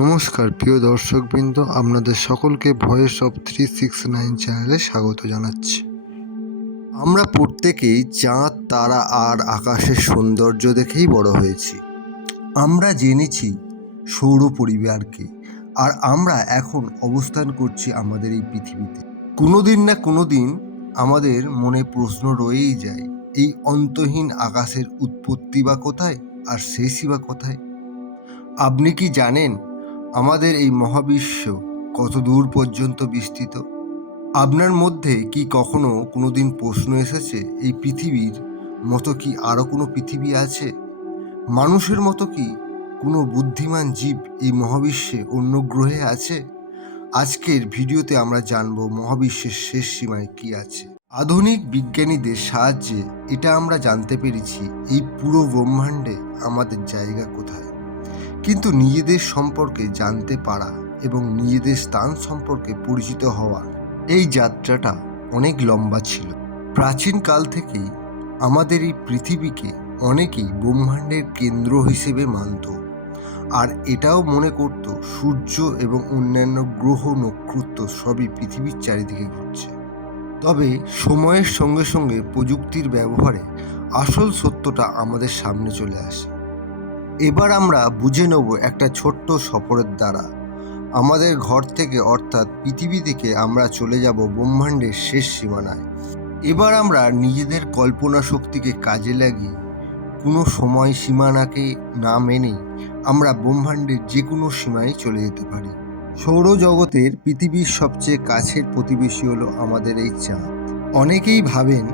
নমস্কার, প্রিয় দর্শকবৃন্দ, আপনাদের সকলকে voice of three six nine চ্যানেলে স্বাগত জানাচ্ছি। আমরা প্রত্যেকেই চাঁদ, তারা, আর আকাশের সৌন্দর্য দেখেই বড় হয়েছি। আমরা জেনেছি সৌর পরিবারকে, আর আমরা এখন অবস্থান করছি আমাদের এই পৃথিবীতে। কোনো দিন না কোনো দিন আমাদের মনে প্রশ্ন রয়েই যায়, এই অন্তহীন আকাশের উৎপত্তি বা কোথায়, আর শেষই বা কোথায়? আপনি কি জানেন আমাদের এই মহাবিশ্ব কত দূর পর্যন্ত বিস্তৃত? আপনার মধ্যে কি কখনো কোনো দিন প্রশ্ন এসেছে, এই পৃথিবীর মতো কি আরও কোনো পৃথিবী আছে? মানুষের মতো কি কোনো বুদ্ধিমান জীব এই মহাবিশ্বে অন্য গ্রহে আছে? আজকের ভিডিওতে আমরা জানব মহাবিশ্বের শেষ সীমায় কি আছে। আধুনিক বিজ্ঞানীদের সাহায্যে এটা আমরা জানতে পেরেছি, এই পুরো ব্রহ্মাণ্ডে আমাদের জায়গা কোথায়? কিন্তু নিজেদের সম্পর্কে জানতে পারা এবং নিজেদের স্থান সম্পর্কে পরিচিত হওয়া এই যাত্রাটা অনেক লম্বা ছিল। প্রাচীনকাল থেকেই আমাদের এই পৃথিবীকে অনেকেই ব্রহ্মাণ্ডের কেন্দ্র হিসেবে মানত। আর এটাও মনে করত সূর্য এবং অন্যান্য গ্রহ নক্ষত্র সবই পৃথিবীর চারিদিকে ঘুরছে। তবে সময়ের সঙ্গে সঙ্গে প্রযুক্তির ব্যবহারে আসল সত্যটা আমাদের সামনে চলে আসে। এবার আমরা বুঝে নেব একটা ছোট্ট সফরের দ্বারা। আমাদের ঘর থেকে অর্থাৎ পৃথিবী থেকে আমরা চলে যাব ব্রহ্মাণ্ডের শেষ সীমানায়। এবার আমরা নিজেদের কল্পনা শক্তিকে কাজে লাগিয়ে, কোনো সময় সীমানাকে না মেনেই আমরা ব্রহ্মাণ্ডের যে কোনো সীমায় চলে যেতে পারি। সৌরজগতের পৃথিবীর সবচেয়ে কাছের প্রতিবেশী হলো আমাদের এই চাঁদ। অনেকেই ভাবেন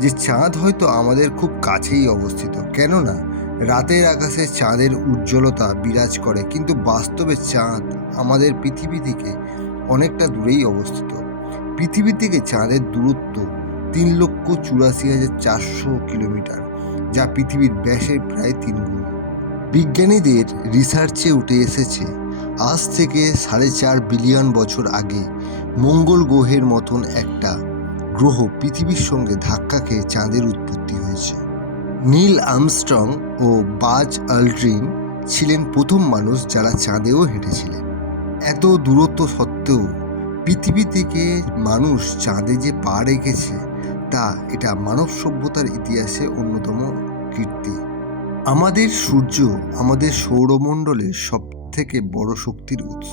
যে চাঁদ হয়তো আমাদের খুব কাছেই অবস্থিত, কেননা রাতের আকাশে চাঁদের উজ্জ্বলতা বিরাজ করে, কিন্তু বাস্তবে চাঁদ আমাদের পৃথিবী থেকে অনেকটা দূরেই অবস্থিত। পৃথিবী থেকে চাঁদের দূরত্ব তিন লক্ষ চুরাশি হাজার চারশো কিলোমিটার, যা পৃথিবীর ব্যাসের প্রায় তিন গুণ। বিজ্ঞানীদের রিসার্চে উঠে এসেছে, আজ থেকে সাড়ে চার বিলিয়ন বছর আগে মঙ্গল গ্রহের মতন একটা গ্রহ পৃথিবীর সঙ্গে ধাক্কা খেয়ে চাঁদের উৎপত্তি হয়েছে। নীল আমস্ট্রং ও বাজ আলড্রিন ছিলেন প্রথম মানুষ যারা চাঁদেও হেঁটেছিলেন। এত দূরত্ব সত্ত্বেও পৃথিবী থেকে মানুষ চাঁদে যে পা রেখেছে, তা এটা মানব সভ্যতার ইতিহাসে অন্যতম কীর্তি। আমাদের সূর্য আমাদের সৌরমণ্ডলের সব থেকে বড় শক্তির উৎস।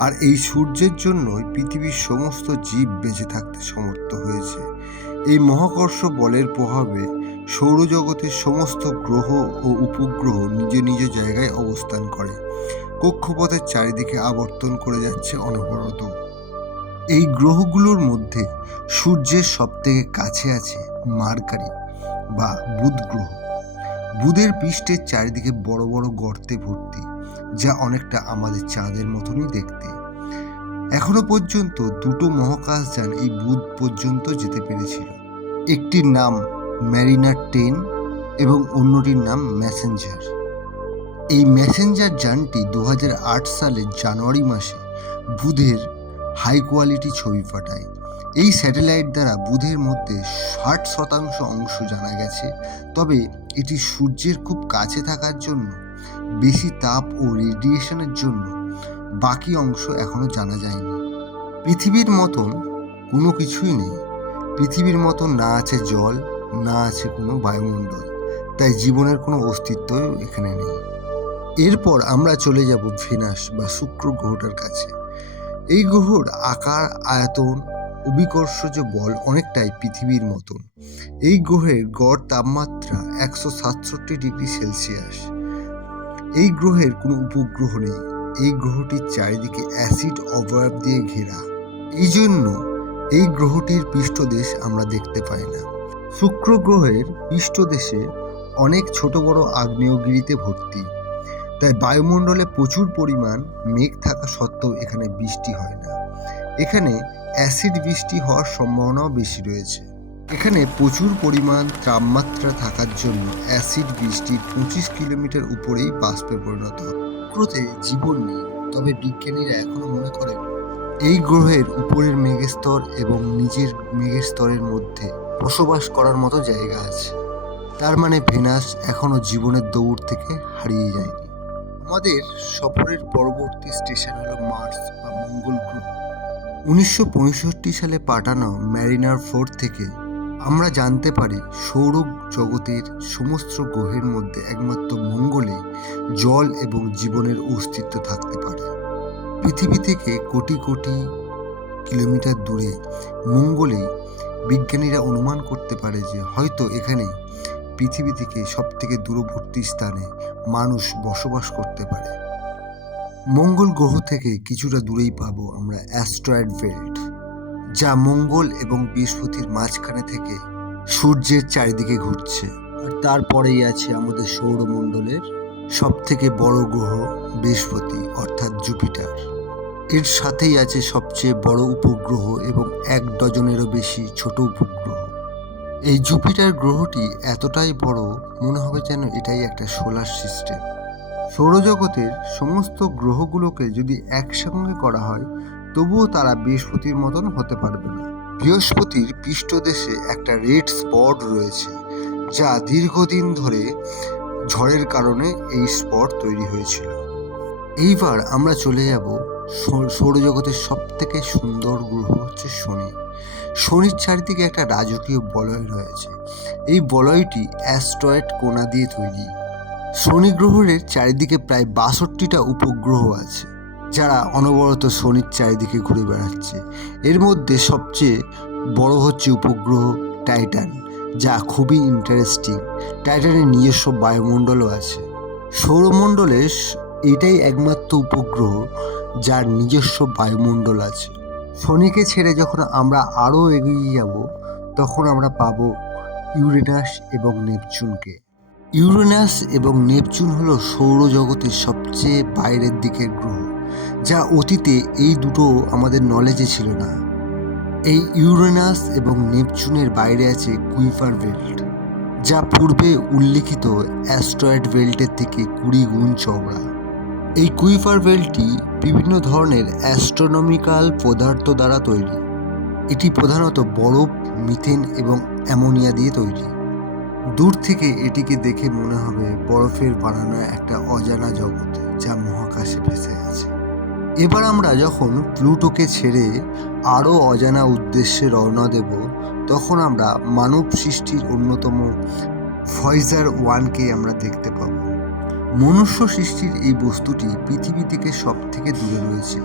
আর এই সূর্যের জন্যই পৃথিবীর সমস্ত জীব বেঁচে থাকতে সমর্থ হয়েছে। এই মহাকর্ষ বলের প্রভাবে সৌরজগতের সমস্ত গ্রহ ও উপগ্রহ নিজ নিজ জায়গায় অবস্থান করে। কক্ষপথের চারিদিকে আবর্তন করে যাচ্ছে অনবরত। এই গ্রহগুলোর মধ্যে সূর্যের সবথেকে কাছে আছে মার্কারি বা বুধ গ্রহ। বুধের পৃষ্ঠের চারিদিকে বড় বড় গর্তে ভর্তি, যা অনেকটা আমাদের চাঁদের মতনই দেখতে। এখনও পর্যন্ত দুটো মহাকাশযান এই বুধ পর্যন্ত যেতে পেরেছিল। একটির নাম ম্যারিনার টেন এবং অন্যটির নাম ম্যাসেঞ্জার এই ম্যাসেঞ্জার যানটি দু হাজার আট সালের জানুয়ারি মাসে বুধের হাই কোয়ালিটি ছবি পাঠায়। এই স্যাটেলাইট দ্বারা বুধের মধ্যে ষাট শতাংশ অংশ জানা গেছে, তবে এটি সূর্যের খুব কাছে থাকার জন্য, বেশি তাপ ও রেডিয়েশনের জন্য বাকি অংশ এখনও জানা যায়নি। পৃথিবীর মতন কোনো কিছুই নেই। পৃথিবীর মতন না আছে জল না আছে কোনো বায়ুমণ্ডল। তাই জীবনের কোনো অস্তিত্ব এখানে নেই। এরপর আমরা চলে যাব ভেনাস বা শুক্র গ্রহটার কাছে। এই গ্রহর আকার, আয়তন অবিকর্ষজ বল অনেকটাই পৃথিবীর মতন। এই গ্রহের গড় তাপমাত্রা একশো সাতষট্টি ডিগ্রি সেলসিয়াস। এই গ্রহের কোনো উপগ্রহ নেই। এই গ্রহটির চারিদিকে অ্যাসিড অবয়ব দিয়ে ঘেরা। এই জন্য এই গ্রহটির পৃষ্ঠদেশ আমরা দেখতে পাই না। শুক্র গ্রহের পৃষ্ঠদেশে অনেক ছোট বড় আগ্নেয়গিরিতে ভর্তি। তাই বায়ুমণ্ডলে প্রচুর পরিমাণ মেঘ থাকা সত্ত্বেও এখানে বৃষ্টি হয় না। এখানে অ্যাসিড বৃষ্টি হওয়ার সম্ভাবনাও বেশি রয়েছে। এখানে প্রচুর পরিমাণ তাপমাত্রা থাকার জন্য অ্যাসিড বৃষ্টি পঁচিশ কিলোমিটার উপরেই বাষ্পে পরিণত শুক্রতে জীবন নেই, তবে বিজ্ঞানীরা এখনও মনে করেন, এই গ্রহের উপরের মেঘের স্তর এবং নিচের মেঘের স্তরের মধ্যে বসবাস করার মতো জায়গা আছে। তার মানে ভেনাস এখনও জীবনের দৌড় থেকে হারিয়ে যায়নি। আমাদের সফরের পরবর্তী স্টেশন হলো মার্স বা মঙ্গল গ্রহ উনিশশো পঁয়ষট্টি সালে পাঠানো ম্যারিনার ফোর থেকে আমরা জানতে পারি সৌর জগতের সমস্ত গ্রহের মধ্যে একমাত্র মঙ্গলে জল এবং জীবনের অস্তিত্ব থাকতে পারে। পৃথিবী থেকে কোটি কোটি কিলোমিটার দূরে মঙ্গলে বিজ্ঞানীরা অনুমান করতে পারে যে হয়তো এখানে পৃথিবী থেকে সব থেকে দূরবর্তী স্থানে মানুষ বসবাস করতে পারে। মঙ্গল গ্রহ থেকে কিছুটা দূরেই পাবো আমরা অ্যাস্ট্রয়েড বেল্ট যা মঙ্গল এবং বৃহস্পতির মাঝখানে থেকে সূর্যের চারিদিকে ঘুরছে। আর তারপরেই আছে আমাদের সৌরমণ্ডলের সব থেকে বড় গ্রহ বৃহস্পতি, অর্থাৎ জুপিটার। এর সাথেই আছে সবচেয়ে বড় উপগ্রহ এবং এক ডজনেরও বেশি ছোট উপগ্রহ। এই জুপিটার গ্রহটি এতটাই বড়, মনে হবে যেন এটাই একটা সোলার সিস্টেম। সৌরজগতের সমস্ত গ্রহগুলোকে যদি একসঙ্গে করা হয়, তবুও তারা বৃহস্পতির মতন হতে পারবে না। বৃহস্পতির পৃষ্ঠদেশে একটা রেড স্পট রয়েছে, যা দীর্ঘদিন ধরে ঝড়ের কারণে এই স্পট তৈরি হয়েছিল। এইবার আমরা চলে যাব সৌরজগতের সব থেকে সুন্দর গ্রহ হচ্ছে শনি। শনির চারিদিকে একটা রাজকীয় বলয় রয়েছে। এই বলয়টি অ্যাস্ট্রয়েড কোনা দিয়ে তৈরি। শনি গ্রহের চারিদিকে প্রায় বাষট্টিটা উপগ্রহ আছে, যারা অনবরত শনির চারিদিকে ঘুরে বেড়াচ্ছে। এর মধ্যে সবচেয়ে বড় হচ্ছে উপগ্রহ টাইটান, যা খুবই ইন্টারেস্টিং টাইটানের নিজস্ব বায়ুমণ্ডলও আছে। সৌরমণ্ডলে স- এটাই একমাত্র উপগ্রহ যার নিজস্ব বায়ুমণ্ডল আছে। শনিকে ছেড়ে যখন আমরা আরও এগিয়ে যাব, তখন আমরা পাব ইউরেনাস এবং নেপচুনকে। ইউরেনাস এবং নেপচুন হল সৌরজগতের সবচেয়ে বাইরের দিকের গ্রহ, যা অতীতে এই দুটো আমাদের নলেজে ছিল না। এই ইউরেনাস এবং নেপচুনের বাইরে আছে কুইফার বেল্ট, যা পূর্বে উল্লিখিত অ্যাস্ট্রয়েড বেল্টের থেকে কুড়ি গুণ চওড়া। এই কুইফার বেল্টটি বিভিন্ন ধরনের অ্যাস্ট্রোনমিক্যাল পদার্থ দ্বারা তৈরি। এটি প্রধানত বরফ, মিথেন এবং অ্যামোনিয়া দিয়ে তৈরি। দূর থেকে এটিকে দেখে মনে হবে বরফের বানানো একটা অজানা জগৎ যা মহাকাশে ভেসে আছে এবার আমরা যখন প্লুটোকে ছেড়ে আরও অজানা উদ্দেশ্যে রওনা দেব, তখন আমরা মানব সৃষ্টির অন্যতম ভয়েজার ওয়ানকে আমরা দেখতে পাব। মনুষ্য সৃষ্টির এই বস্তুটি পৃথিবী থেকে সব থেকে দূরে রয়েছে।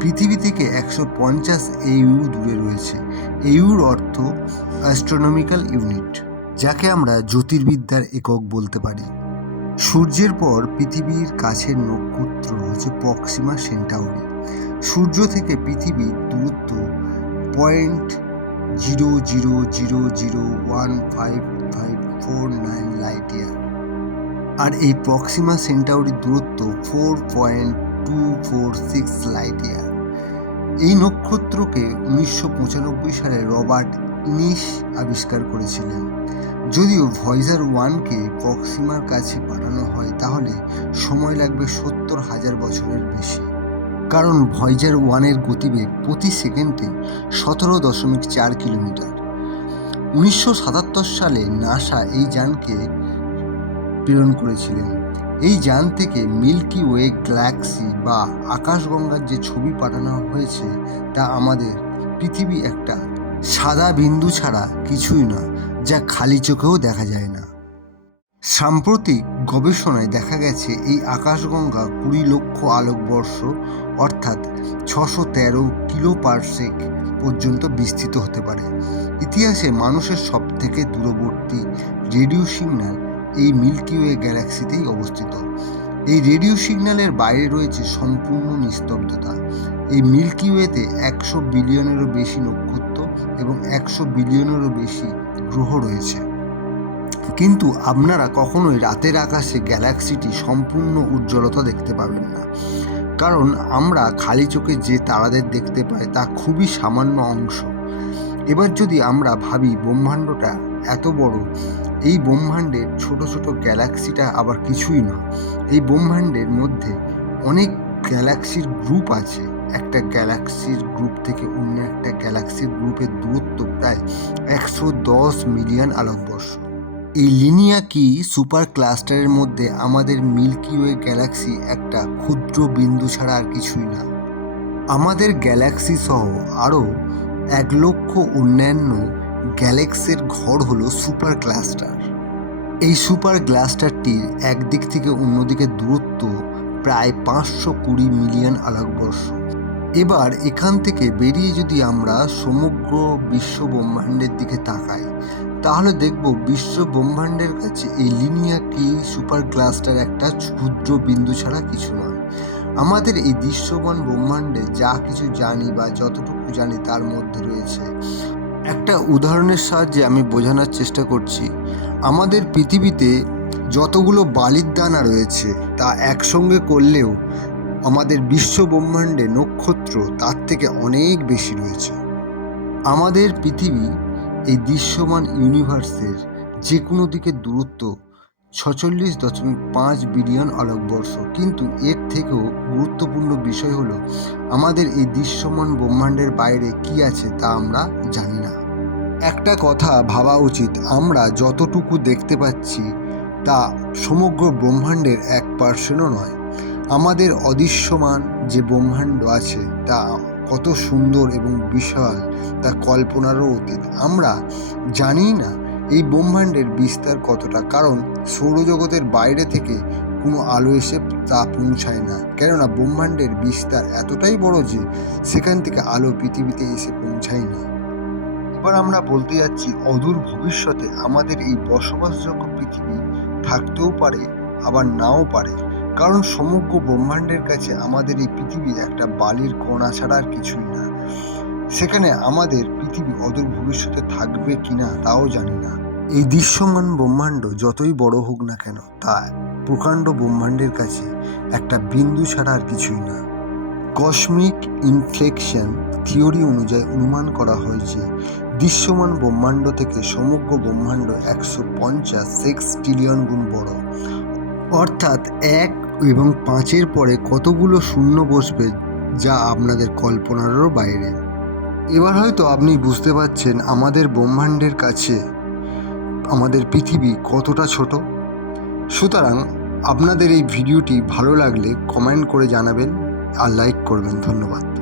পৃথিবী থেকে একশো পঞ্চাশ এইউ দূরে রয়েছে। এইউর অর্থ অ্যাস্ট্রোনমিক্যাল ইউনিট যাকে আমরা জ্যোতির্বিদ্যার একক বলতে পারি। সূর্যের পর পৃথিবীর কাছের নক্ষত্র হচ্ছে পক্সিমা সেন্টাউরি সূর্য থেকে পৃথিবীর দূরত্ব point zero zero zero zero one five five four nine light year আর এই প্রক্সিমা সেন্টাউরির দূরত্ব four point two four six light year এই নক্ষত্রকে উনিশশো পঁচানব্বই সালে রবার্ট ইনিশ আবিষ্কার করেছিলেন। যদিও ভয়েজার ওয়ানকে প্রক্সিমার কাছে পাঠানো হয়, তাহলে সময় লাগবে সত্তর হাজার বছরের বেশি। কারণ ভয়েজার ওয়ানের গতিবেগ প্রতি সেকেন্ডে সতেরো দশমিক চার কিলোমিটার। উনিশশো সাতাত্তর সালে নাসা এই যানকে প্রেরণ করেছিলেন। এই যান থেকে মিল্কি ওয়ে গ্যালাক্সি বা আকাশগঙ্গার যে ছবি পাঠানো হয়েছে তা আমাদের পৃথিবী একটা সাদা বিন্দু ছাড়া কিছুই না, যা খালি চোখেও দেখা যায় না। সাম্প্রতিক গবেষণায় দেখা গেছে এই আকাশগঙ্গা কুড়ি লক্ষ আলোকবর্ষ অর্থাৎ ছশো তেরো কিলো পার্সেক পর্যন্ত বিস্তৃত হতে পারে। ইতিহাসে মানুষের সব থেকে দূরবর্তী রেডিও সিগন্যাল এই মিল্কি ওয়ে গ্যালাক্সিতেই অবস্থিত। এই রেডিও সিগন্যালের বাইরে রয়েছে সম্পূর্ণ নিস্তব্ধতা। এই মিল্কি ওয়েতে একশো বিলিয়নেরও বেশি নক্ষত্র এবং একশো বিলিয়নেরও বেশি গ্রহ রয়েছে। কিন্তু আপনারা কখনোই রাতের আকাশে গ্যালাক্সিটি সম্পূর্ণ উজ্জ্বলতা দেখতে পাবেন না। কারণ আমরা খালি চোখে যে তারাদের দেখতে পাই তা খুবই সামান্য অংশ। এবার যদি আমরা ভাবি ব্রহ্মাণ্ডটা এত বড় এই ব্রহ্মাণ্ডের ছোট ছোট গ্যালাক্সিটা আবার কিছুই না এই ব্রহ্মাণ্ডের মধ্যে অনেক গ্যালাক্সির গ্রুপ আছে। একটা গ্যালাক্সির গ্রুপ থেকে অন্য একটা গ্যালাক্সির গ্রুপের দূরত্ব প্রায় একশো দশ মিলিয়ন আলোকবর্ষ। এই লিনিয়া কি সুপার ক্লাস্টারের মধ্যে আমাদের মিল্কি ওয়ে গ্যালাক্সি একটা ক্ষুদ্র বিন্দু ছাড়া আর কিছুই না। আমাদের গ্যালাক্সি সহ আরও এক লক্ষ অন্যান্য গ্যালাক্সির ঘর হলো সুপার ক্লাস্টার এই সুপার ক্লাস্টারটির একদিক থেকে অন্যদিকে দূরত্ব প্রায় পাঁচশো কুড়ি মিলিয়ন আলোকবর্ষ। এবার এখান থেকে বেরিয়ে যদি আমরা সমগ্র বিশ্ব ব্রহ্মাণ্ডের দিকে তাকাই, তাহলে দেখব বিশ্ব ব্রহ্মাণ্ডের কাছে এই লিনিয়া কি সুপার ক্লাস্টার একটা ক্ষুদ্র বিন্দু ছাড়া কিছু নয়। আমাদের এই দৃশ্যমান ব্রহ্মাণ্ডে যা কিছু জানি বা যতটুকু জানি তার মধ্যে রয়েছে। একটা উদাহরণের সাহায্যে আমি বোঝানোর চেষ্টা করছি। আমাদের পৃথিবীতে যতগুলো বালির দানা রয়েছে, তা একসঙ্গে করলেও আমাদের বিশ্ব ব্রহ্মাণ্ডে নক্ষত্র তার থেকে অনেক বেশি রয়েছে। আমাদের পৃথিবী এই দৃশ্যমান ইউনিভার্সের যে কোনো দিকে দূরত্ব ছচল্লিশ দশমিক পাঁচ বিলিয়ন আলোকবর্ষ। কিন্তু এর থেকেও গুরুত্বপূর্ণ বিষয় হলো, আমাদের এই দৃশ্যমান ব্রহ্মাণ্ডের বাইরে কি আছে তা আমরা জানি না। একটা কথা ভাবা উচিত, আমরা যতটুকু দেখতে পাচ্ছি তা সমগ্র ব্রহ্মাণ্ডের এক পার্সেন্টও নয়। আমাদের অদৃশ্যমান যে ব্রহ্মাণ্ড আছে তা কত সুন্দর এবং বিশাল তা কল্পনারও অতীত। আমরা জানি না এই ব্রহ্মাণ্ডের বিস্তার কতটা? কারণ সৌরজগতের বাইরে থেকে কোনো আলো এসে তা পৌঁছায় না। কেননা ব্রহ্মাণ্ডের বিস্তার এতটাই বড় যে সেখান থেকে আলো পৃথিবীতে এসে পৌঁছায় না। এবার আমরা বলতে যাচ্ছি, অদূর ভবিষ্যতে আমাদের এই বসবাসযোগ্য পৃথিবী থাকতেও পারে, আবার নাও পারে। কারণ সমগ্র ব্রহ্মাণ্ডের কাছে আমাদের এই পৃথিবী একটা বালির কণা ছাড়া আর কিছুই না। সেখানে আমাদের পৃথিবী অদূর ভবিষ্যতে থাকবে কিনা তাও জানি না। এই দৃশ্যমান ব্রহ্মাণ্ড যতই বড় হোক না কেন তা প্রকাণ্ড ব্রহ্মাণ্ডের কাছে একটা বিন্দু ছাড়া আর কিছুই না। কসমিক ইনফ্লেকশন থিওরি অনুযায়ী অনুমান করা হয় যে, দৃশ্যমান ব্রহ্মাণ্ড থেকে সমগ্র ব্রহ্মাণ্ড একশো পঞ্চাশ সিক্স ট্রিলিয়ন গুণ বড়। অর্থাৎ এক এবং পাঁচের পরে কতগুলো শূন্য বসবে, যা আপনাদের কল্পনারও বাইরে। এবার হয়তো আপনি বুঝতে পারছেন আমাদের ব্রহ্মাণ্ডের কাছে আমাদের পৃথিবী কতটা ছোট। সুতরাং আপনাদের এই ভিডিওটি ভালো লাগলে কমেন্ট করে জানাবেন আর লাইক করবেন। ধন্যবাদ।